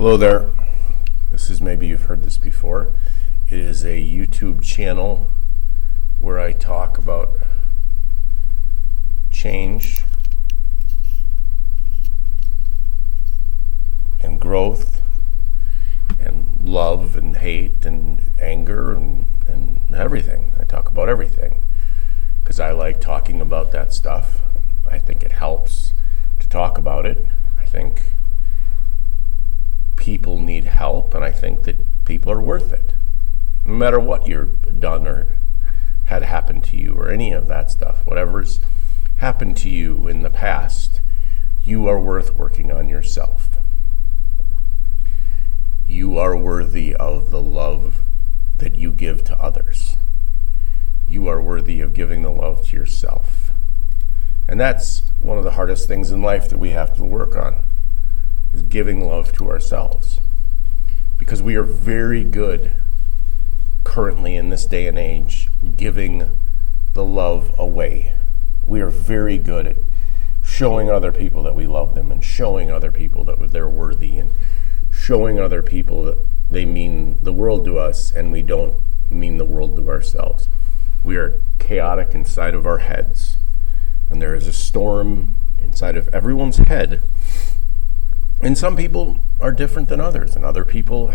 Hello there. This is, maybe you've heard this before. It is a YouTube channel where I talk about change and growth and love and hate and anger and everything. I talk about everything because I like talking about that stuff. I think it helps to talk about it. I think people need help, and I think that people are worth it. No matter what you've done or had happen to you or any of that stuff, whatever's happened to you in the past, you are worth working on yourself. You are worthy of the love that you give to others. You are worthy of giving the love to yourself. And that's one of the hardest things in life that we have to work on, is giving love to ourselves. Because we are very good currently in this day and age giving the love away. We are very good at showing other people that we love them and showing other people that they're worthy and showing other people that they mean the world to us and we don't mean the world to ourselves. We are chaotic inside of our heads, and there is a storm inside of everyone's head. And some people are different than others, and other people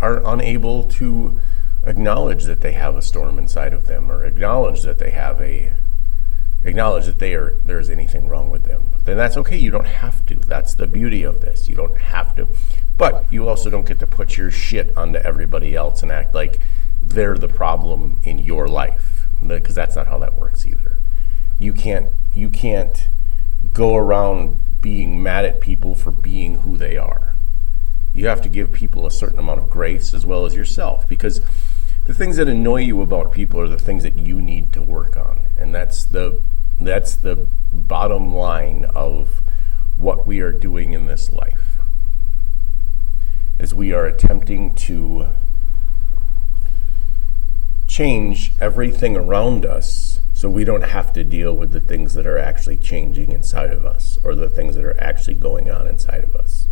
are unable to acknowledge that they have a storm inside of them, or acknowledge that there's anything wrong with them. Then that's okay. You don't have to. That's the beauty of this. You don't have to. But you also don't get to put your shit onto everybody else and act like they're the problem in your life, because that's not how that works either. You can't go around being mad at people for being who they are. You have to give people a certain amount of grace as well as yourself, because the things that annoy you about people are the things that you need to work on. And that's the bottom line of what we are doing in this life, is we are attempting to change everything around us so we don't have to deal with the things that are actually changing inside of us, or the things that are actually going on inside of us,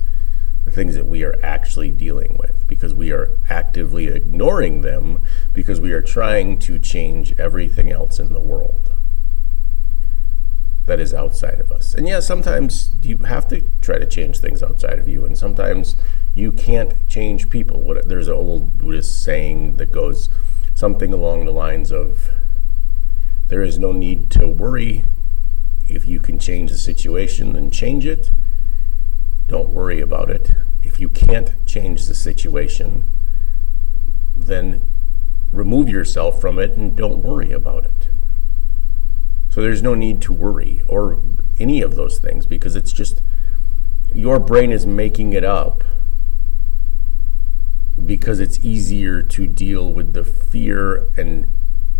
the things that we are actually dealing with, because we are actively ignoring them because we are trying to change everything else in the world that is outside of us. And yeah, sometimes you have to try to change things outside of you, and sometimes you can't change people. There's an old Buddhist saying that goes something along the lines of, there is no need to worry. If you can change the situation, then change it. Don't worry about it. If you can't change the situation, then remove yourself from it and don't worry about it. So there's no need to worry or any of those things, because it's just your brain is making it up because it's easier to deal with the fear and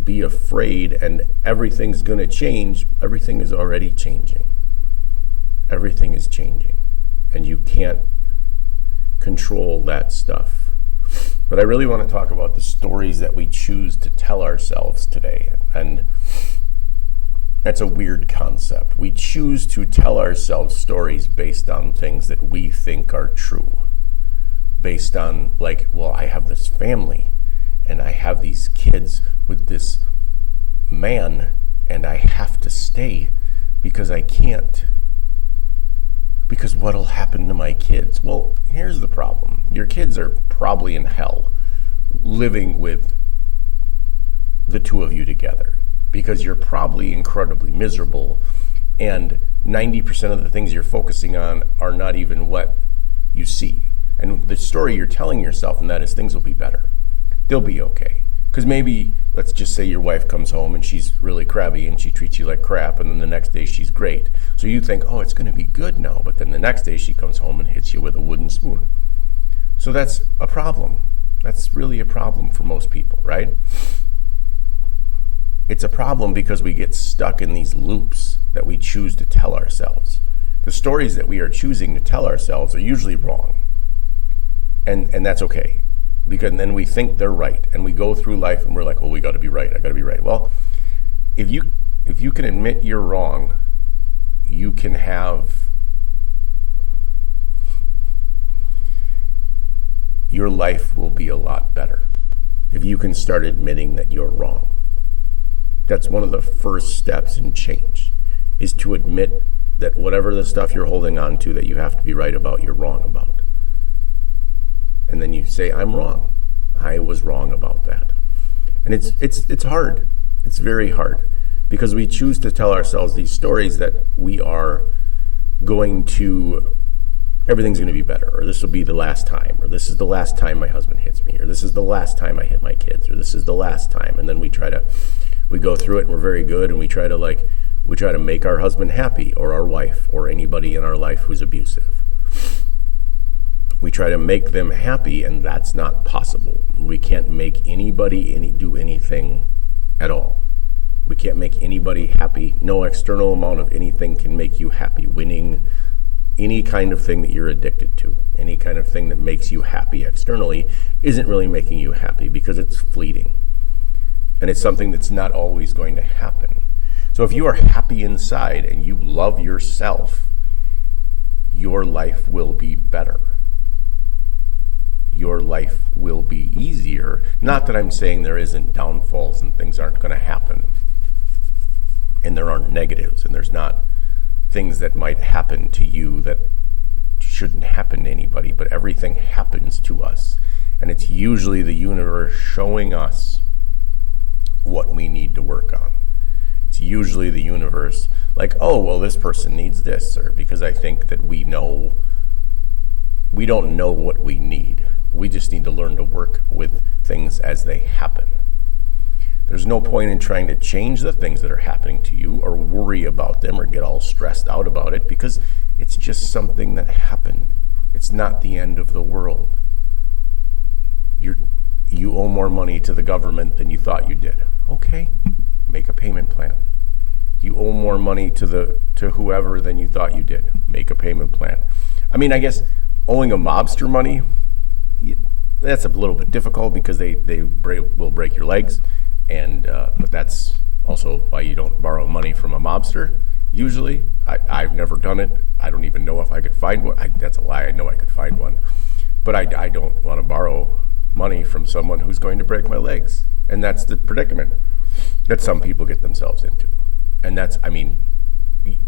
be afraid, and everything's going to change. Everything is already changing. Everything is changing, and you can't control that stuff. But I really want to talk about the stories that we choose to tell ourselves today, and that's a weird concept. We choose to tell ourselves stories based on things that we think are true, based on, like, well, I have this family and I have these kids with this man and I have to stay because I can't, because what'll happen to my kids? Well, here's the problem. Your kids are probably in hell living with the two of you together, because you're probably incredibly miserable, and 90% of the things you're focusing on are not even what you see. And the story you're telling yourself, and that is, things will be better. They'll be okay. Because maybe, let's just say your wife comes home and she's really crabby and she treats you like crap, and then the next day she's great. So you think, oh, it's going to be good now. But then the next day she comes home and hits you with a wooden spoon. So that's a problem. That's really a problem for most people, right? It's a problem because we get stuck in these loops that we choose to tell ourselves. The stories that we are choosing to tell ourselves are usually wrong. And that's okay. Because then we think they're right, and we go through life and we're like, well, we got to be right. I got to be right. Well, if you can admit you're wrong, you can have your life will be a lot better if you can start admitting that you're wrong. That's one of the first steps in change, is to admit that whatever the stuff you're holding on to that you have to be right about, you're wrong about. And then you say, I'm wrong. I was wrong about that. And it's hard. It's very hard, because we choose to tell ourselves these stories that we are everything's going to be better, or this will be the last time, or this is the last time my husband hits me, or this is the last time I hit my kids, or this is the last time. And then we go through it and we're very good, and we try to make our husband happy, or our wife, or anybody in our life who's abusive. We try to make them happy, and that's not possible. We can't make anybody do anything at all. We can't make anybody happy. No external amount of anything can make you happy. Winning any kind of thing that you're addicted to, any kind of thing that makes you happy externally, isn't really making you happy, because it's fleeting. And it's something that's not always going to happen. So if you are happy inside and you love yourself, your life will be better. Your life will be easier. Not that I'm saying there isn't downfalls and things aren't going to happen, and there aren't negatives, and there's not things that might happen to you that shouldn't happen to anybody, but everything happens to us. And it's usually the universe showing us what we need to work on. It's usually the universe like, oh, well, this person needs this, or because I think that we don't know what we need. We just need to learn to work with things as they happen. There's no point in trying to change the things that are happening to you, or worry about them, or get all stressed out about it, because it's just something that happened. It's not the end of the world. You owe more money to the government than you thought you did. Okay, make a payment plan. You owe more money to whoever than you thought you did. Make a payment plan. I mean, I guess owing a mobster money, that's a little bit difficult, because they will break your legs. And but that's also why you don't borrow money from a mobster, usually. I've never done it. I don't even know if I could find one. That's a lie. I know I could find one. But I don't want to borrow money from someone who's going to break my legs. And that's the predicament that some people get themselves into. And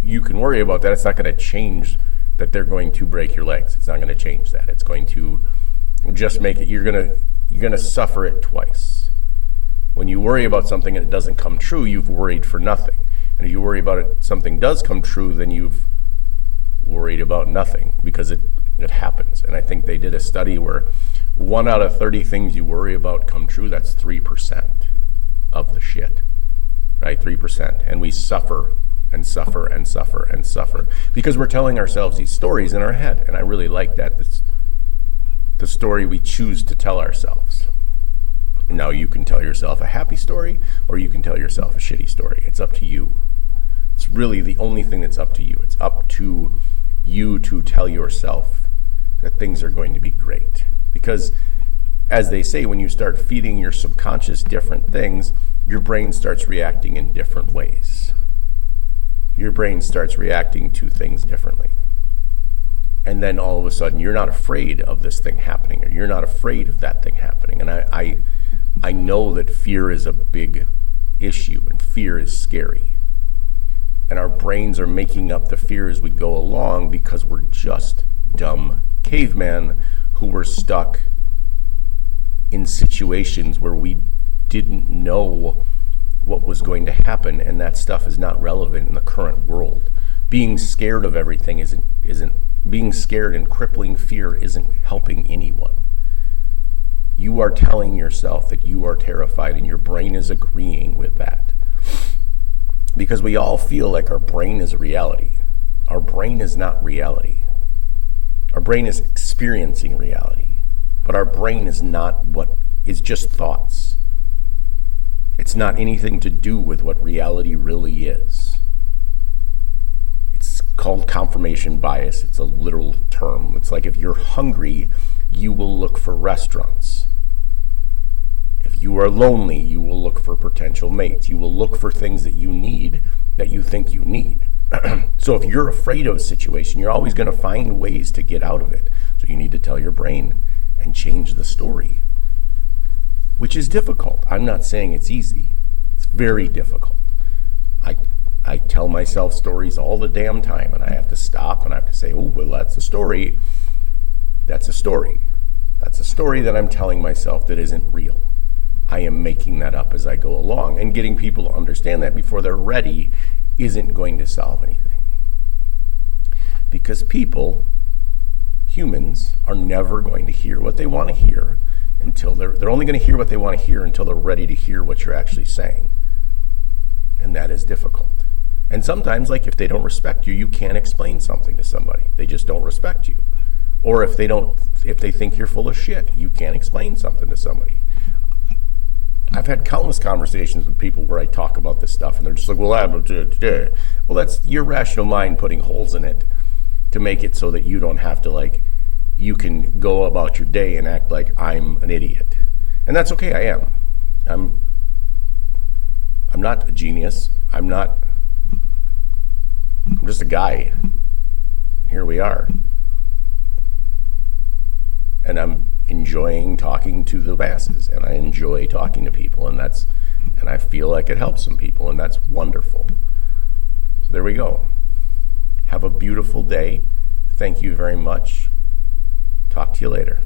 you can worry about that. It's not going to change that they're going to break your legs. It's not going to change that. It's going to just make it, you're going to suffer it twice. When you worry about something and it doesn't come true, you've worried for nothing. And if you worry about it, something does come true, then you've worried about nothing, because it happens. And I think they did a study where 1 out of 30 things you worry about come true. That's 3% of the shit, right? 3%. And we suffer and suffer and suffer and suffer because we're telling ourselves these stories in our head. And I really like that. It's the story we choose to tell ourselves. Now, you can tell yourself a happy story, or you can tell yourself a shitty story. It's up to you. It's really the only thing that's up to you. It's up to you to tell yourself that things are going to be great. Because, as they say, when you start feeding your subconscious different things, your brain starts reacting in different ways. Your brain starts reacting to things differently. And then all of a sudden, you're not afraid of this thing happening, or you're not afraid of that thing happening. And I know that fear is a big issue, and fear is scary. And our brains are making up the fear as we go along, because we're just dumb cavemen who were stuck in situations where we didn't know what was going to happen, and that stuff is not relevant in the current world. Being scared of everything isn't being scared, and crippling fear isn't helping anyone. You are telling yourself that you are terrified, and your brain is agreeing with that. Because we all feel like our brain is a reality. Our brain is not reality. Our brain is experiencing reality. But our brain is not is just thoughts. It's not anything to do with what reality really is. It's called confirmation bias. It's a literal term. It's like if you're hungry, you will look for restaurants. If you are lonely, you will look for potential mates. You will look for things that you need, that you think you need. So if you're afraid of a situation, you're always going to find ways to get out of it. So you need to tell your brain and change the story, which is difficult. I'm not saying it's easy. It's very difficult. I tell myself stories all the damn time, and I have to stop and I have to say, oh, well, that's a story. That's a story. That's a story that I'm telling myself that isn't real. I am making that up as I go along, and getting people to understand that before they're ready isn't going to solve anything. Because people, humans, are never going to hear what they want to hear until they're only going to hear what they want to hear until they're ready to hear what you're actually saying. And that is difficult. And sometimes, like, if they don't respect you, you can't explain something to somebody. They just don't respect you. Or if they think you're full of shit, you can't explain something to somebody. I've had countless conversations with people where I talk about this stuff, and they're just like, well, that's your rational mind putting holes in it to make it so that you don't have to, like, you can go about your day and act like I'm an idiot. And that's okay, I am. I'm not a genius. I'm just a guy. And here we are. And I'm enjoying talking to the masses, and I enjoy talking to people, and I feel like it helps some people, and that's wonderful. So there we go. Have a beautiful day. Thank you very much. Talk to you later.